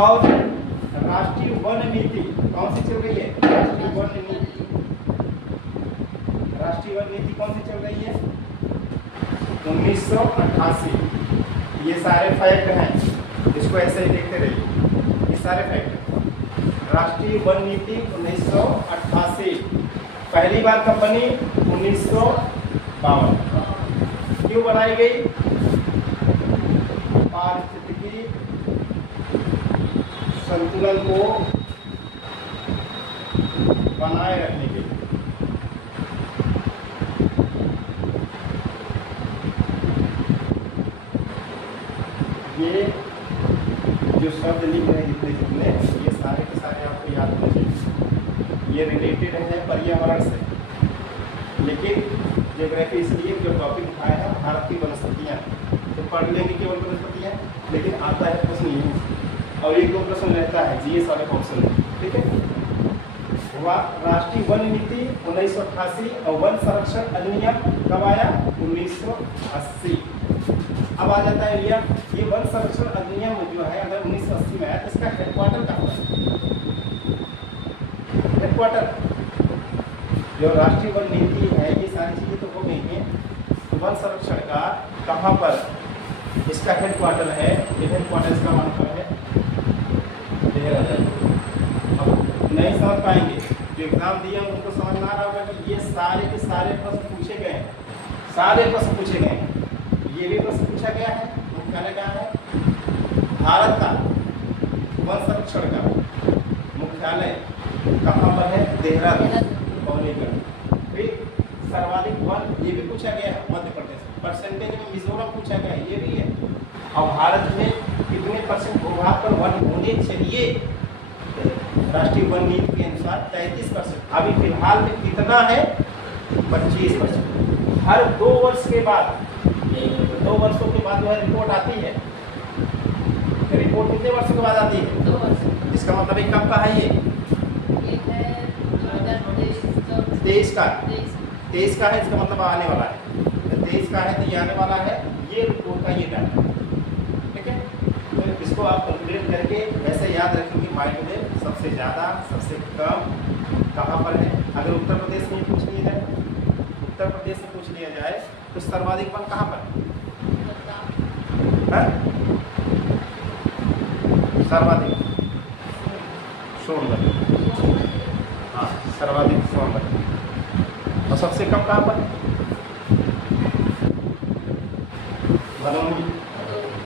और राष्ट्रीय वन नीति कौन सी चल रही है? राष्ट्रीय वन नीति। राष्ट्रीय वन नीति कौन सी चल रही है? 1988। ये सारे फैक्ट हैं, इसको ऐसे ही देखते रहिए, ये सारे फैक्ट हैं। राष्ट्रीय वन नीति 1988, पहली बार कब बनी? 1952। क्यों बनाई गई? पारिस्थितिकी संतुलन को बनाए रखने के लिए। ये जो शब्द लिख रहे हैं जितने ये सारे के सारे आपको याद होने चाहिए। ये रिलेटेड है पर्यावरण से, लेकिन ज्योग्राफी इसलिए जो टॉपिक उठाया है भारत की वनस्पतियाँ, तो पढ़ लेंगे केवल वनस्पतियाँ, लेकिन आता है प्रश्न यही, और एक दो प्रश्न रहता है जीएस वाले ऑप्शन में, ठीक है। राष्ट्रीय वन नीति 1988 और वन संरक्षण अधिनियम कब आया? 1980। अब आ जाता है भैया, ये वन संरक्षण अधिनियम जो है अगर 1980 में आया तो इसका हेडक्वार्टर कहाँ है? हेडक्वार्टर जो राष्ट्रीय वन नीति है, ये सारी चीजें तो हो गई हैं। वन संरक्षण का कहाँ पर इसका हेडक्वार्टर है? ये हेडक्वार्टर इसका वहाँ पर है देहरादून। अब नहीं समझ पाएंगे, जो एग्जाम दिए उनको समझ में आ रहा होगा कि ये सारे के सारे प्रश्न पूछे गए हैं, सारे प्रश्न पूछे गए हैं। ये भी प्रश्न पूछा गया है, मुख्यालय क्या है? भारत का वन संरक्षण का मुख्यालय कहाँ पर है? देहरादून। फिर सर्वाधिक वन, ये भी पूछा गया है मध्य प्रदेश। परसेंटेज में मिजोरम पूछा गया है, ये भी है। और भारत में कितने परसेंट भूभाग पर वन होने चाहिए? राष्ट्रीय वन नीति के अनुसार 33%। अभी फिलहाल में कितना है? 25%। हर 2 वर्ष के बाद, 2 वर्षों के बाद जो है रिपोर्ट आती है। रिपोर्ट कितने वर्षों के बाद आती है? 2 वर्ष। इसका मतलब एक कब का है? ये 23 का। 23 का है, इसका मतलब आने वाला है। 23 का है तो ये आने वाला है। ये रिपोर्ट का ये डाटा, ठीक है। तो इसको आप कैलकुलेट करके ऐसे याद रखेंगे माइंड में, सबसे ज़्यादा सबसे कम कहाँ पर है। अगर उत्तर प्रदेश में पूछ लिया जाए, उत्तर प्रदेश से पूछ लिया जाए तो सर्वाधिक वन कहाँ पर है? सर्वाधिक सोनभद्र। हाँ, सर्वाधिक सोनभद्र। और सबसे कम कहाँ पर? भदोही।